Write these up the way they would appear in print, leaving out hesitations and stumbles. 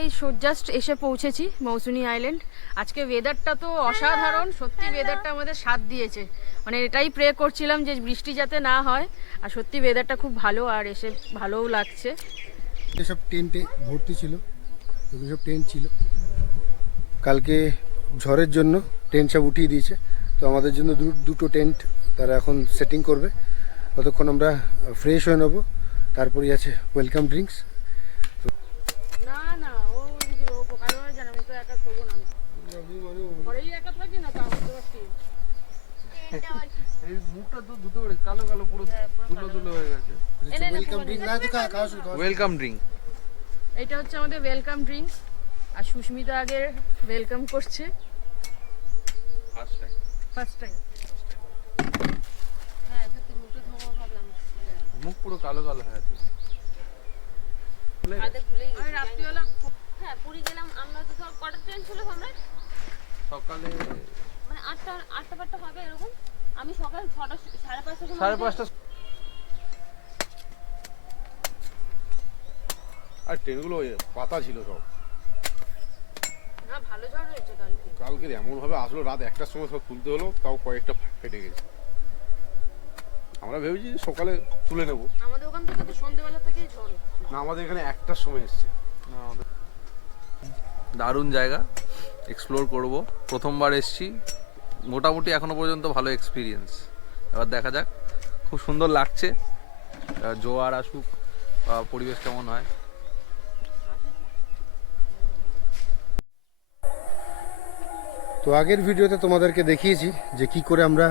এই জাস্ট এসে পৌঁছেছি মৌসুনি আইল্যান্ড। আজকে ওয়েদারটা তো অসাধারণ, সত্যি ওয়েদারটা আমাদের সাথ দিয়েছে। মানে এটাই প্রে করছিলাম যে বৃষ্টি যাতে না হয়, আর সত্যি ওয়েদারটা খুব ভালো, আর এসে ভালোও লাগছে। সব টেন্টে ভর্তি ছিল, সব টেন্ট ছিল। কালকে ঝড়ের জন্য টেন্ট সব উঠিয়ে দিয়েছে, তো আমাদের জন্য দুটো টেন্ট তারা এখন সেটিং করবে। ততক্ষণ আমরা ফ্রেশ হয়ে নেবো, তারপরেই আছে ওয়েলকাম ড্রিঙ্কস। না না, ও কারো জানা, আমি তো একা করবো না, ঘরেই একা থাকি না, তাও এই মুখটা তো দুটো করে কালো কালো পুরো দুলো হয়ে গেছে। ওয়েলকাম ড্রিঙ্ক না তো ওয়েলকাম ড্রিঙ্ক, এটা হচ্ছে আমাদের ওয়েলকাম ড্রিঙ্কস। আর সুস্মিতা আগে ওয়েলকাম করছে ফার্স্ট টাইম। হ্যাঁ সত্যি মুখটা ধোয়া ভাবলাম, মুখ পুরো কালো কালো হয়ে আছে। আমি রাত্রিবেলা হ্যাঁ পুরী গেলাম আমরা, তো সব কটার ট্রেন ছিল আমরা? সকালে মানে আটটা পাটটা হবে এরকম। আমি সকাল 6টা 5:30টার সময় 5:30। আর ট্রেনগুলো পাতা ছিল সব। না ভালো ঝড় হয়েছে কালকে। কালকের এমন ভাবে আসলো, রাত 1টার সময় সব তুলতে হলো, তাও কয়েকটা ফেটে গেছে। আমরা ভেবেছি সকালে তুলে নেব, আমাদের ওখান থেকে তো সন্ধ্যেবেলা থেকেই ঝড়। না আমাদের এখানে 1টার সময় এসছে। দারুণ জায়গা, এক্সপ্লোর করব। প্রথমবার এসছি, মোটামুটি এখনো পর্যন্ত ভালো এক্সপিরিয়েন্স। এবার দেখা যাক, খুব সুন্দর লাগছে। জোয়ার আসুক, পরিবেশ কেমন হয়। তো আগের ভিডিওতে তোমাদেরকে দেখিয়েছি যে কি করে আমরা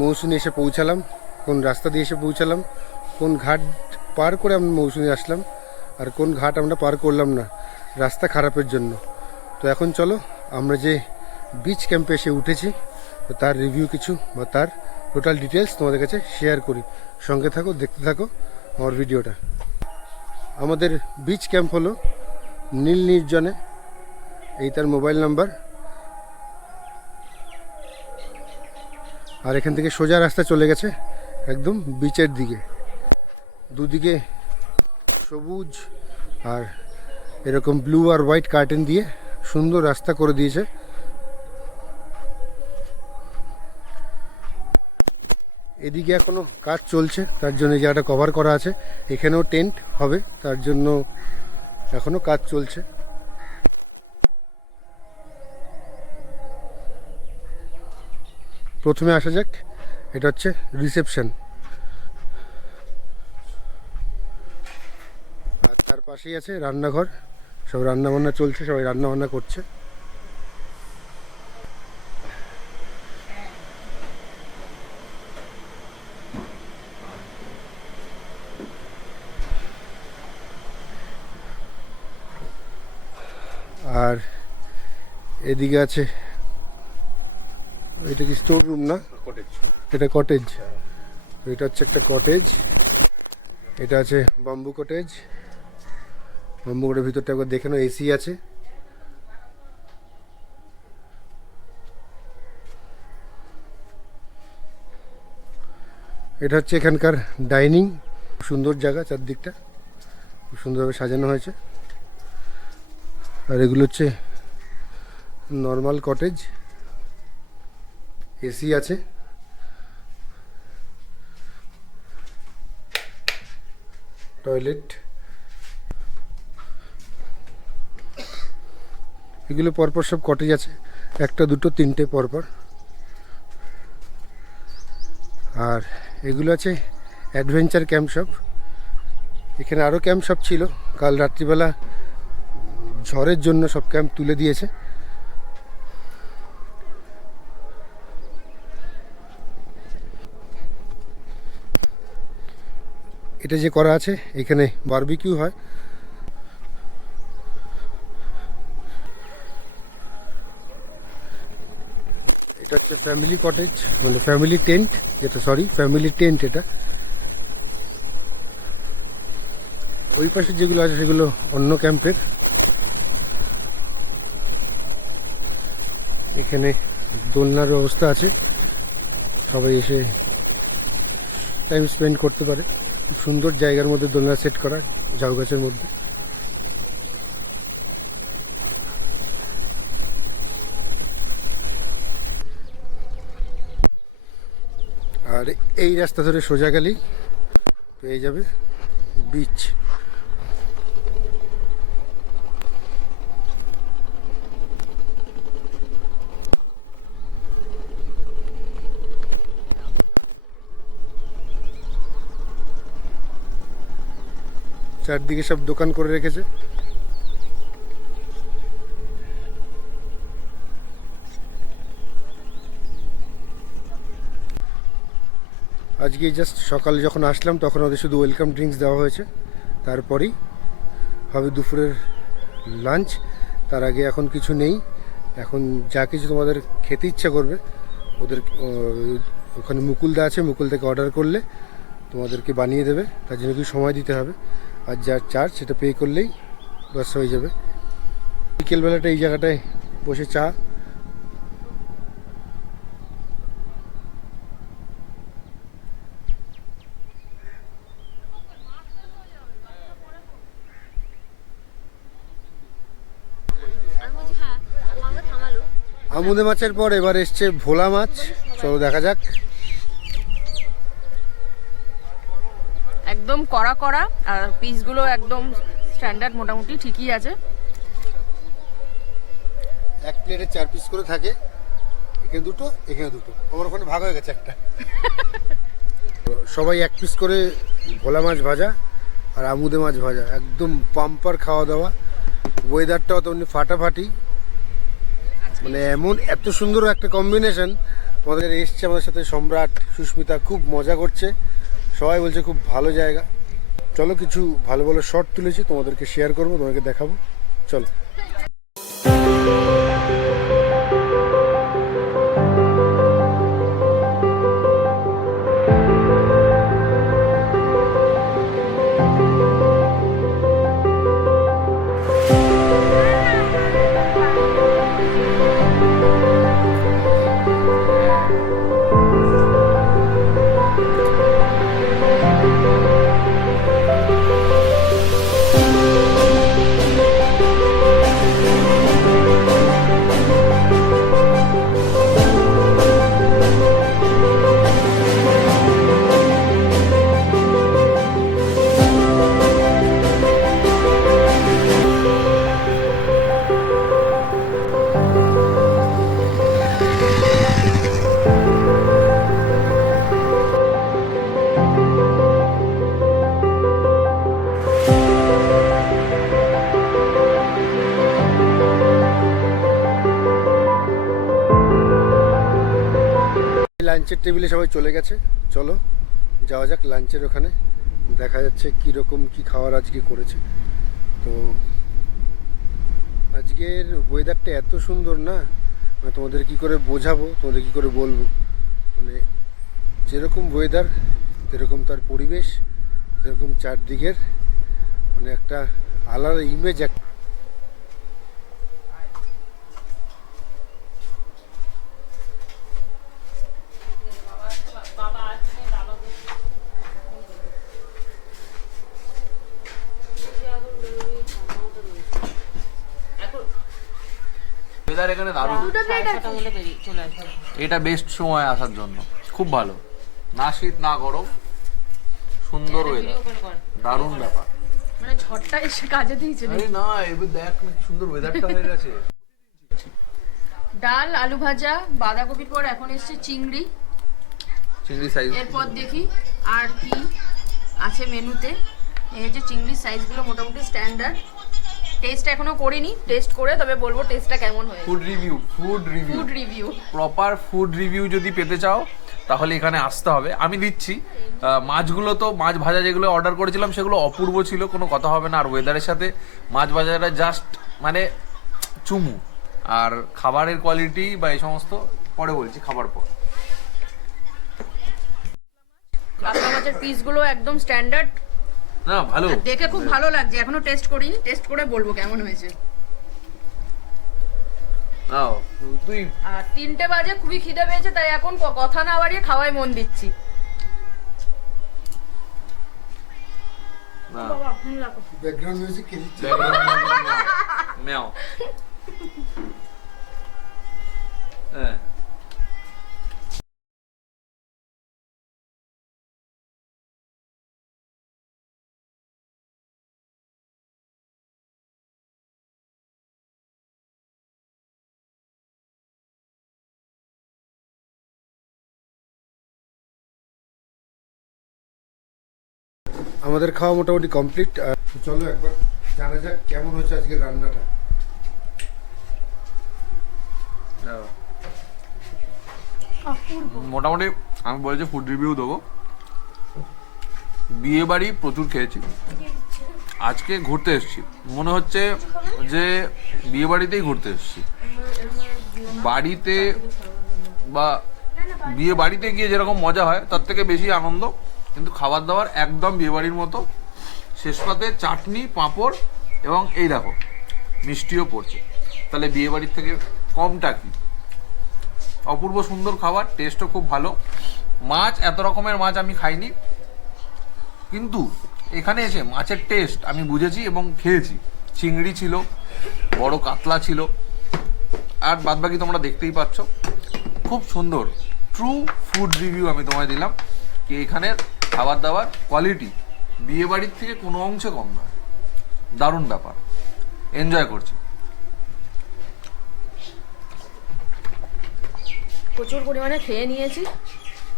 মৌসুনি এসে পৌঁছালাম, কোন রাস্তা দিয়ে এসে পৌঁছালাম, কোন ঘাট পার করে আমরা মৌসুনি আসলাম, আর কোন ঘাট আমরা পার করলাম না রাস্তা খারাপের জন্য। তো এখন চলো আমরা যে বিচ ক্যাম্পে এসে উঠেছি, তো তার রিভিউ কিছু বা তার টোটাল ডিটেলস তোমাদের কাছে শেয়ার করি। সঙ্গে থাকো, দেখতে থাকো আমার ভিডিওটা। আমাদের বিচ ক্যাম্প হলো নীল নির্জনে, এই তার মোবাইল নাম্বার। আর এখান থেকে সোজা রাস্তা চলে গেছে একদম বিচের দিকে, দুদিকে সবুজ আর এরকম ব্লু আর হোয়াইট কার্টেন দিয়ে সুন্দর রাস্তা করে দিয়েছে। এদিকে এখনো কাজ চলছে, তার জন্য এই জায়গাটা কভার করা আছে। এখানেও টেন্ট হবে, তার জন্য এখনো কাজ চলছে। প্রথমে আসা যাক, এটা হচ্ছে রিসেপশন, আর তার পাশেই আছে রান্নাঘর। সব রান্না বান্না চলছে, সবাই রান্না বান্না করছে। আর এদিকে আছে, এটা কি স্টোর রুম না, এটা কটেজ। এটা হচ্ছে একটা কটেজ, এটা আছে বাম্বু কটেজ। বাম্বু কটের ভিতরটা একবার দেখে নাও, এসি আছে। এটা হচ্ছে এখানকার ডাইনিং, সুন্দর জায়গা, চারদিকটা খুব সুন্দরভাবে সাজানো হয়েছে। আর এগুলো হচ্ছে নর্মাল কটেজ, এসি আছে। টয়লেট, এগুলো পরপর সব কটেজ আছে, একটা দুটো তিনটে পরপর। আর এগুলো আছে অ্যাডভেঞ্চার ক্যাম্প সব। এখানে আরও ক্যাম্প সব ছিল, কাল রাত্রিবেলা ঝড়ের জন্য সব ক্যাম্প তুলে দিয়েছে। এটা যে করা আছে, এখানে বারবিকিউ হয়। এটা হচ্ছে ফ্যামিলি কটেজ, মানে ফ্যামিলি টেন্ট, যেটা ফ্যামিলি টেন্ট এটা। ওই পাশে যেগুলো আছে সেগুলো অন্য ক্যাম্পের। এখানে দোলনার ব্যবস্থা আছে, সবাই এসে টাইম স্পেন্ড করতে পারে। খুব সুন্দর জায়গার মধ্যে দোলনা সেট করা, ঝাউ গাছের মধ্যে। আর এই রাস্তা ধরে সোজা গেলেই পেয়ে যাবে বিচ। চারদিকে সব দোকান করে রেখেছে। আজকে জাস্ট সকালে যখন আসলাম তখন ওদের শুধু ওয়েলকাম ড্রিঙ্কস দেওয়া হয়েছে, তারপরেই হবে দুপুরের লাঞ্চ। তার আগে এখন কিছু নেই। এখন যা কিছু তোমাদের খেতে ইচ্ছা করবে ওদের ওখানে মুকুলদা আছে, মুকুল থেকে অর্ডার করলে তোমাদেরকে বানিয়ে দেবে। তার জন্য কিছু সময় দিতে হবে, আর যার চার্জ সেটা পে করলেই বাস হয়ে যাবে। বিকেলবেলাটা এই জায়গাটায় বসে চা, আমি বলছি হ্যাঁ আমাকে থামালো। আমুদে মাছের পর এবার এসছে ভোলা মাছ। চলো দেখা যাক। একদম কড়া কড়া, আর পিসগুলো একদম স্ট্যান্ডার্ড, মোটামুটি ঠিকই আছে। এক প্লেটে 4 পিস করে থাকে, এখানে দুটো এখানে দুটো, আমার ওখানে ভাগ হয়ে গেছে একটা। সবাই 1 পিস করে ভোলা মাছ ভাজা আর আমুদে মাছ ভাজা, একদম পাম্পার খাওয়া দাওয়া। ওয়েদারটাও তেমনি ফাটাফাটি, মানে এমন এত সুন্দর একটা কম্বিনেশন। তোমাদের এসছে আমাদের সাথে সম্রাট, সুস্মিতা, খুব মজা করছে, সবাই বলছে খুব ভালো জায়গা। চলো কিছু ভালো ভালো শর্ট তুলেছি, তোমাদেরকে শেয়ার করবো, তোমাদেরকে দেখাবো। চলো। লাঞ্চের টেবিলে সবাই চলে গেছে, চলো যাওয়া যাক লাঞ্চের ওখানে। দেখা যাচ্ছে কীরকম কি খাবার আজকে করেছে। তো আজকের ওয়েদারটা এত সুন্দর না, মানে তোমাদের কি করে বোঝাবো, তোমাদের কি করে বলবো। মানে যেরকম ওয়েদার সেরকম তার পরিবেশ, সেরকম চারদিকের মানে একটা আলাদা ইমেজ। ওয়েদার এখানে দারুণ, এটা বেস্ট সময় আসার জন্য, খুব ভালো, না শীত না গরম, সুন্দর ওয়েদার, দারুণ ব্যাপার। মানে ঝড়টা এসে কাজে দিয়েছে। আরে না, এবার দেখ না কি সুন্দর ওয়েদারটা হয়ে গেছে। ডাল, আলু ভাজা, বাঁধাকপির পর এখন এসছে চিংড়ি। চিংড়ি সাইজ এরপর দেখি আর কি আছে মেনুতে। এই যে চিংড়ির সাইজগুলো মোটামুটি স্ট্যান্ডার্ড। টেস্ট এখনো করিনি, টেস্ট করে তবে বলবো টেস্টটা কেমন হয়েছে। Food review, food review, food review, proper food review যদি পেতে চাও তাহলে এখানে আসতে হবে। আমি দিচ্ছি মাছগুলো, তো মাছ ভাজা যেগুলো অর্ডার করেছিলাম সেগুলো অপূর্ব ছিল, কোনো কথা হবে না। আর ওয়েদারের সাথে মাছ ভাজাটা জাস্ট মানে চুমু। আর খাবারের কোয়ালিটি বা এই সমস্ত পরে বলছি, খাবার পর। কাতলা মাছের পিসগুলো একদম স্ট্যান্ডার্ড, না ভালো, দেখে খুব ভালো লাগছে। এখনো টেস্ট করিনি, টেস্ট করে বলবো কেমন হয়েছে। নাও তুই। আর 3টে বাজে, খুবই খিদে পেয়েছে, তাই এখন কথা না বাড়িয়ে খাওয়ায় মন দিচ্ছি। ব্যাকগ্রাউন্ড মিউজিক কে দিচ্ছে? মেও। হ্যাঁ আমাদের খাওয়া মোটামুটি কমপ্লিট। চলো একবার জানা যাক কেমন হচ্ছে আজকের রান্নাটা। মোটামুটি আমি বলেছি ফুড রিভিউ দেবো। বিয়ে বাড়ি প্রচুর খেয়েছি, আজকে ঘুরতে এসেছি, মনে হচ্ছে যে বিয়ে বাড়িতেই ঘুরতে এসেছি। বাড়িতে বা বিয়ে বাড়িতে গিয়ে যেরকম মজা হয় তার থেকে বেশি আনন্দ কিন্তু খাবার দাবার একদম বিয়ে বাড়ির মতো। শেষ পাতে চাটনি, পাঁপড় এবং এই দেখো মিষ্টিও পড়ছে, তাহলে বিয়ে বাড়ির থেকে কমটা কি? অপূর্ব সুন্দর খাবার, টেস্টও খুব ভালো। মাছ, এত রকমের মাছ আমি খাইনি, কিন্তু এখানে এসে মাছের টেস্ট আমি বুঝেছি এবং খেয়েছি। চিংড়ি ছিল, বড় কাতলা ছিল, আর বাদবাকি তোমরা দেখতেই পাচ্ছ। খুব সুন্দর ট্রু ফুড রিভিউ আমি তোমায় দিলাম কি এখানের খাবার দাবার কোয়ালিটি বিয়ে বাড়ির থেকে কোনো অংশে কম নয়। দারুণ ব্যাপার, এনজয় করছি। প্রচুর পরিমাণে খেয়ে নিয়েছি,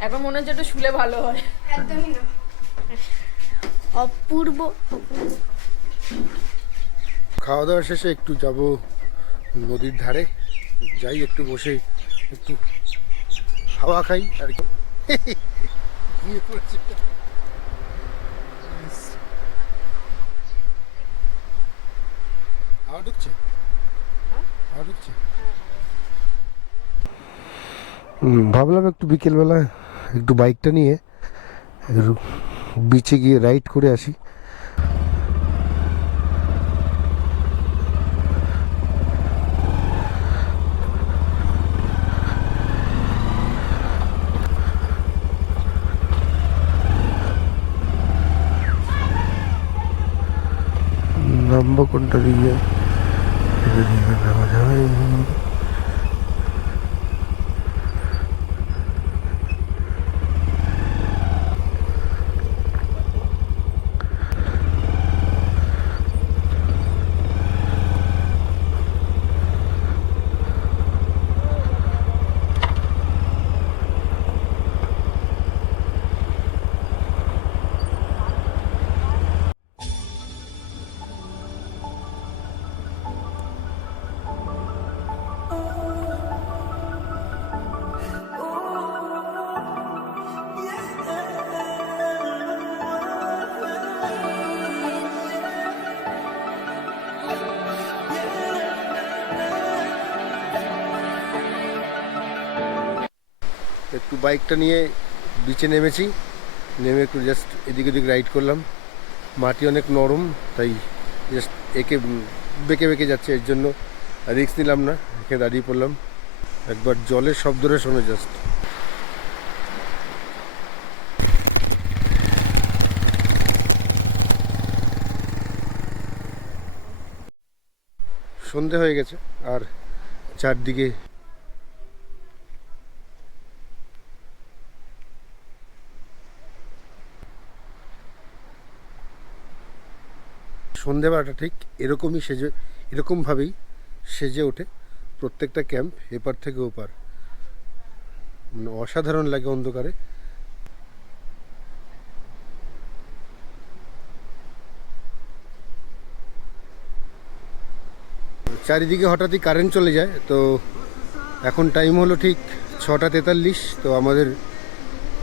এখন মনে হচ্ছে একটু শুলে ভালো হয়। একদমই না, অপূর্ব। খাওয়া দাওয়া শেষে একটু যাব নদীর ধারে, যাই একটু বসে একটু হাওয়া খাই আর কি। হাওয়া ঢুকছে, হাওয়া ঢুকছে। ভাবলাম একটু বিকেলবেলা একটু বাইকটা নিয়ে একটু বিচে গিয়ে রাইড করে আসি। নামবো কোনটা দিয়ে? নামা যায়। একটু বাইকটা নিয়ে বিচে নেমেছি, নেমে একটু জাস্ট এদিক ওদিক রাইড করলাম। মাটি অনেক নরম, তাই জাস্ট একে বেঁকে বেঁকে যাচ্ছে, এর জন্য রিস্ক নিলাম না, এখানে দাঁড়িয়ে পড়লাম। একবার জলের শব্দটা শোনো জাস্ট। সন্ধে হয়ে গেছে আর চারদিকে সন্ধেবেলাটা ঠিক এরকমই এরকমভাবেই সেজে ওঠে প্রত্যেকটা ক্যাম্প, এপার থেকে ওপার। মানে অসাধারণ লাগে অন্ধকারে। চারিদিকে হঠাৎই কারেন্ট চলে যায়, তো এখন টাইম হলো ঠিক 6:43। তো আমাদের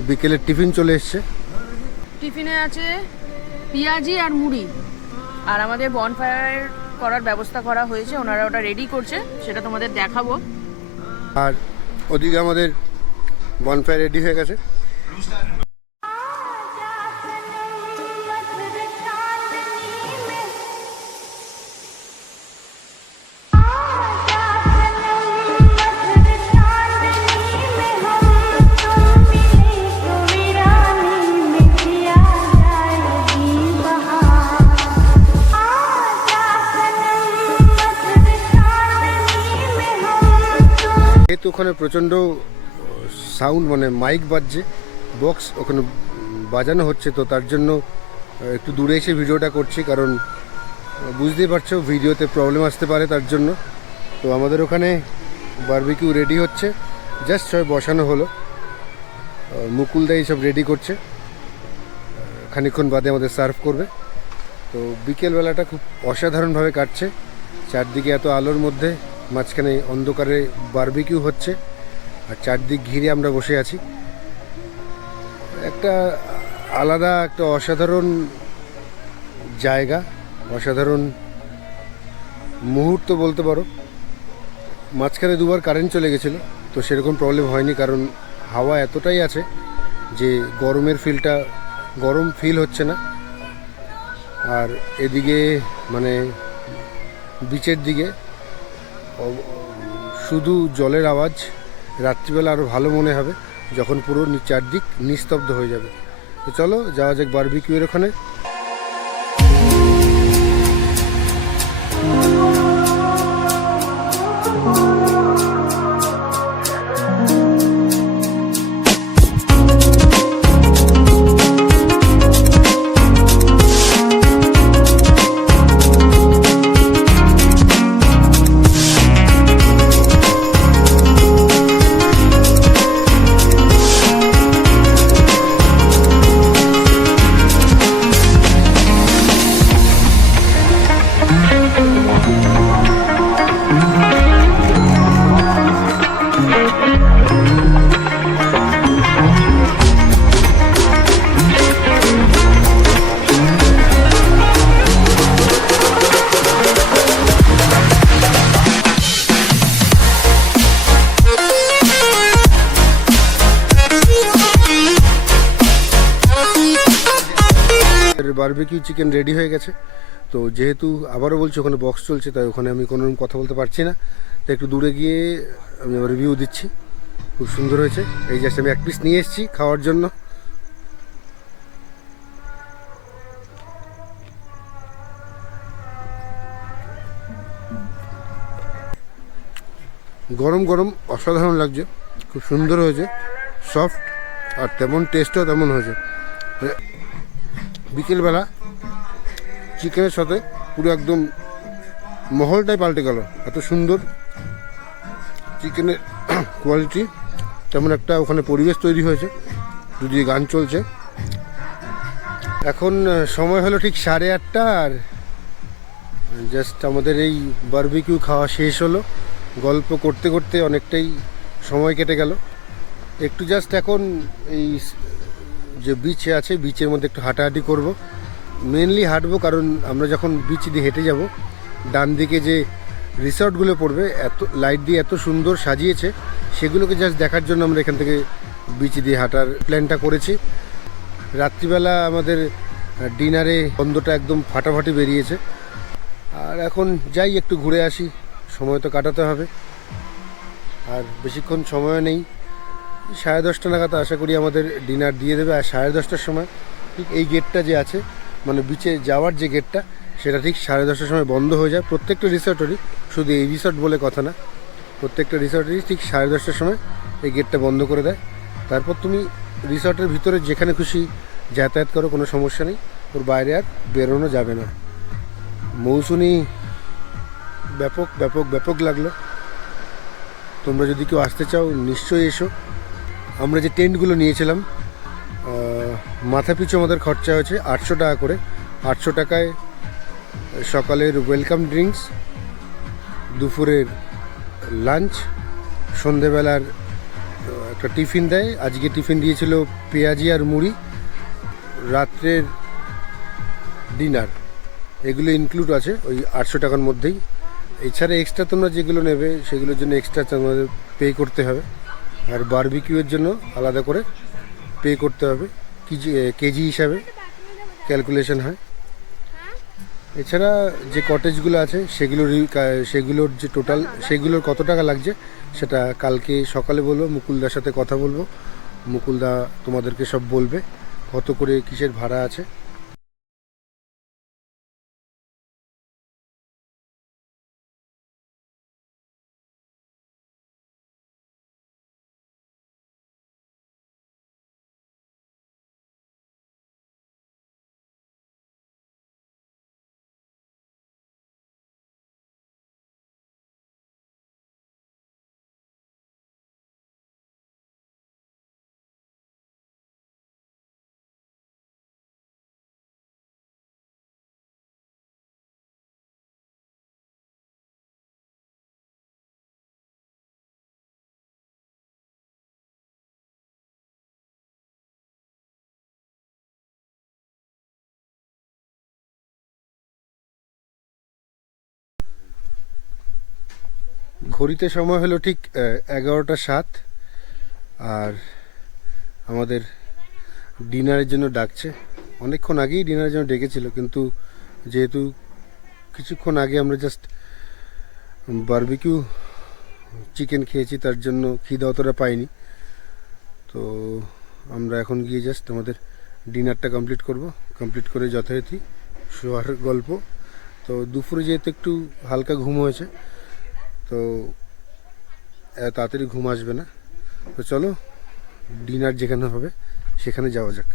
বিকেলের টিফিন চলে এসছে। টিফিনে আছে পেঁয়াজি আর মুড়ি, আর আমাদের বনফায়ার করার ব্যবস্থা করা হয়েছে, ওনারা ওটা রেডি করছে, সেটা তোমাদের দেখাবো। আর ওদিকে আমাদের বনফায়ার রেডি হয়ে গেছে। যেহেতু ওখানে প্রচণ্ড সাউন্ড, মানে মাইক বাজছে, বক্স ওখানে বাজানো হচ্ছে, তো তার জন্য একটু দূরে এসে ভিডিওটা করছি, কারণ বুঝতেই পারছো ভিডিওতে প্রবলেম আসতে পারে, তার জন্য। তো আমাদের ওখানে বারবিকিউ রেডি হচ্ছে, জাস্ট সবাই বসানো হলো। মুকুলদা সব রেডি করছে, খানিকক্ষণ বাদে আমাদের সার্ভ করবে। তো বিকেলবেলাটা খুব অসাধারণভাবে কাটছে, চারদিকে এত আলোর মধ্যে, মাঝখানে অন্ধকারে বারবিকিউ হচ্ছে আর চারদিক ঘিরে আমরা বসে আছি। একটা আলাদা একটা অসাধারণ জায়গা, অসাধারণ মুহূর্ত বলতে পারো। মাঝখানে দুবার কারেন্ট চলে গেছিলো, তো সেরকম প্রবলেম হয়নি, কারণ হাওয়া এতটাই আছে যে গরম ফিল হচ্ছে না। আর এদিকে মানে বিচের দিকে শুধু জলের আওয়াজ। রাত্রিবেলা আরও ভালো মনে হবে যখন পুরো চারদিক নিস্তব্ধ হয়ে যাবে। তো চলো যাওয়া যাক বারবিকিউয়ের ওখানে। বারবিকিউ চিকেন রেডি হয়ে গেছে। তো যেহেতু আবারও বলছি ওখানে বক্স চলছে, তাই ওখানে আমি কোনো কথা বলতে পারছি না, তো একটু দূরে গিয়ে আমি আবার রিভিউ দিচ্ছি। খুব সুন্দর হয়েছে। এই জাস্ট আমি এক পিস নিয়ে এসেছি খাওয়ার জন্য। গরম গরম অসাধারণ লাগছে, খুব সুন্দর হয়েছে, সফট, আর তেমন টেস্টও তেমন হয়েছে। বিকেলবেলা চিকেনের সাথে পুরো একদম মহলটাই পাল্টে গেল। এত সুন্দর চিকেনের কোয়ালিটি, তেমন একটা ওখানে পরিবেশ তৈরি হয়েছে, যদি গান চলছে। এখন সময় হলো ঠিক 8:30, আর জাস্ট আমাদের এই বারবিকিউ খাওয়া শেষ হলো। গল্প করতে করতে অনেকটাই সময় কেটে গেল। একটু জাস্ট এখন এই যে বিচে আছে, বিচের মধ্যে একটু হাঁটাহাঁটি করব। মেনলি হাঁটবো কারণ আমরা যখন বিচ দিয়ে হেঁটে যাব, ডান দিকে যে রিসর্টগুলো পড়বে, এত লাইট দিয়ে এত সুন্দর সাজিয়েছে, সেগুলোকে জাস্ট দেখার জন্য আমরা এখান থেকে বিচ দিয়ে হাঁটার প্ল্যানটা করেছি। রাত্রিবেলা আমাদের ডিনারে বন্ধটা একদম ফাটাফাটি বেরিয়েছে। আর এখন যাই একটু ঘুরে আসি, সময় তো কাটাতে হবে, আর বেশিক্ষণ সময় নেই। 10:30 নাগাদ আশা করি আমাদের ডিনার দিয়ে দেবে। আর 10:30টার সময় ঠিক এই গেটটা যে আছে, মানে বিচে যাওয়ার যে গেটটা, সেটা ঠিক 10:30টার সময় বন্ধ হয়ে যায়। প্রত্যেকটা রিসর্টেরই, শুধু এই রিসর্ট বলে কথা না, প্রত্যেকটা রিসর্টেরই ঠিক 10:30টার সময় এই গেটটা বন্ধ করে দেয়। তারপর তুমি রিসর্টের ভিতরে যেখানে খুশি যাতায়াত করো, কোনো সমস্যা নেই, ওর বাইরে আর বেরোনো যাবে না। মৌসুনি ব্যাপক ব্যাপক ব্যাপক লাগলো। তোমরা যদি কেউ আসতে চাও নিশ্চয়ই এসো। আমরা যে টেন্টগুলো নিয়েছিলাম, মাথা পিছু আমাদের খরচা হয়েছে 800 টাকা করে। 800 টাকায় সকালের ওয়েলকাম ড্রিঙ্কস, দুপুরের লাঞ্চ, সন্ধেবেলার একটা টিফিন দেয়। আজকে টিফিন দিয়েছিল পেঁয়াজি আর মুড়ি, রাত্রের ডিনার, এগুলো ইনক্লুড আছে ওই 800 টাকার মধ্যেই। এছাড়া এক্সট্রা তোমরা যেগুলো নেবে সেগুলোর জন্য এক্সট্রা তোমাদের পে করতে হবে, আর বারবিকিউয়ের জন্য আলাদা করে পে করতে হবে, কেজি হিসাবে ক্যালকুলেশন হয়। এছাড়া যে কটেজগুলো আছে সেগুলোর যে টোটাল, সেগুলোর কত টাকা লাগছে সেটা কালকে সকালে বলবো, মুকুলদার সাথে কথা বলবো। মুকুলদা তোমাদেরকে সব বলবে কত করে কিসের ভাড়া আছে। ঘড়িতে সময় হলো ঠিক 11:07, আর আমাদের ডিনারের জন্য ডাকছে। অনেকক্ষণ আগেই ডিনারের জন্য ডেকেছিল, কিন্তু যেহেতু কিছুক্ষণ আগে আমরা জাস্ট বারবিকিউ চিকেন খেয়েছি, তার জন্য খিদে অতটা পাইনি। তো আমরা এখন গিয়ে জাস্ট আমাদের ডিনারটা কমপ্লিট করব। কমপ্লিট করে যথারীতি শোয়ার গল্প। তো দুপুরে যেহেতু একটু হালকা ঘুম হয়েছে, তো তাড়াতাড়ি ঘুম আসবে না। তো চলো ডিনার যেখানে হবে সেখানে যাওয়া যাক।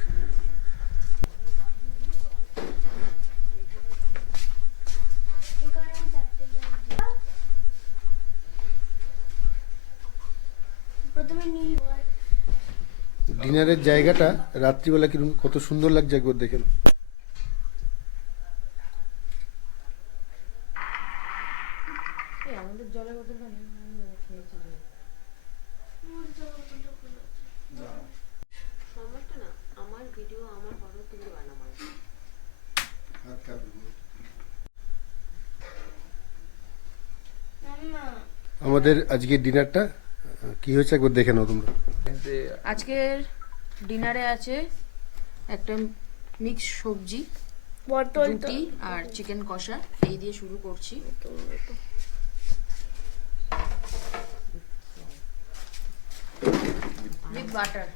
ডিনারের জায়গাটা রাত্রিবেলা কিরকম কত সুন্দর লাগছে একবার দেখেন। আমাদের জলের বোতলটা সমস্যা না, আমার ভিডিও আমার ফটো তুমি বানাবো। আমাদের আজকে ডিনারটা কি হয়েছে একবার দেখে নাও তোমরা। আজকের ডিনারে আছে একটা মিক্স সবজি, রুটি আর চিকেন কষা। এই দিয়ে শুরু করছি। With butter.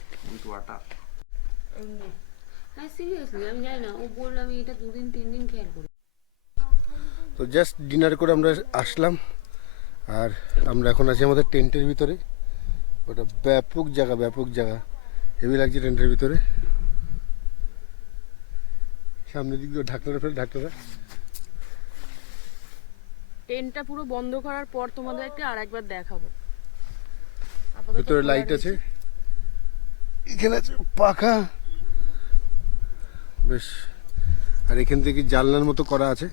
হ্যাঁ সিরিয়াসলি আমি জানি না, ও বললো আমি এটা 2-3 দিন খেয়াল করি। তো জাস্ট ডিনার করে আমরা আসলাম, আর আমরা এখন আছি আমাদের টেন্টের ভিতরে। ওটা ব্যাপক জায়গা, হেভি লাগছে টেন্টের ভিতরে। সামনের দিক দিয়ে ঢাকনাটা টেন্টটা পুরো বন্ধ করার পর তোমাদেরকে আর একবার দেখাবো। আপাতত ভিতরে খোলা লাইট রয়েছে। আছে, এখানে আছে পাখা বেশ, আর এখান থেকে জানলার মতো করা আছে।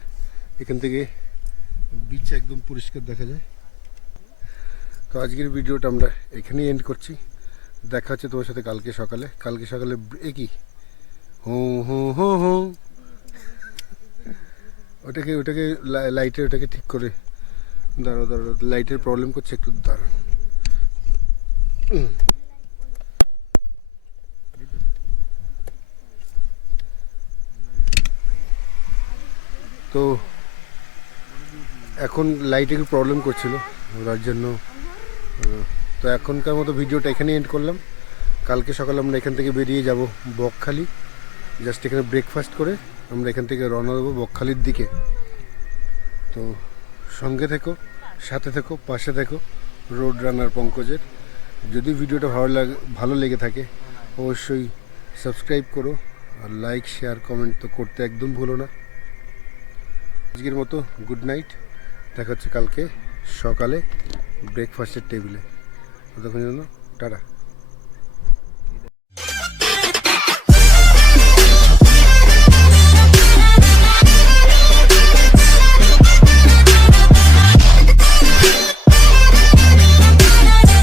এখান থেকে বিচ একদম পরিষ্কার দেখা যায়। তো আজকের ভিডিওটা আমরা এখানেই এন্ড করছি। দেখা হচ্ছে তোমার সাথে কালকে সকালে। কি হো হো হো হো, ওটাকে লাইটের ওটাকে ঠিক করে দাঁড়াও, লাইটের প্রবলেম করছে, একটু দাঁড়ান। তো এখন লাইট একটু প্রবলেম করছিল, তার জন্য তো এখনকার মতো ভিডিওটা এখানে এন্ড করলাম। কালকে সকালে আমরা এখান থেকে বেরিয়ে যাব বকখালি। জাস্ট এখানে ব্রেকফাস্ট করে আমরা এখান থেকে রওনা দেবো বকখালির দিকে। তো সঙ্গে থেকো, সাথে থেকো, পাশে থেকো রোড রানার পঙ্কজের। যদি ভিডিওটা ভালো লেগে থাকে অবশ্যই সাবস্ক্রাইব করো, আর লাইক শেয়ার কমেন্ট তো করতে একদম ভুলো না। আজকের মতো গুড নাইট, দেখা হচ্ছে কালকে সকালে ব্রেকফাস্টের টেবিলে। ততক্ষণ জন্য টাটা।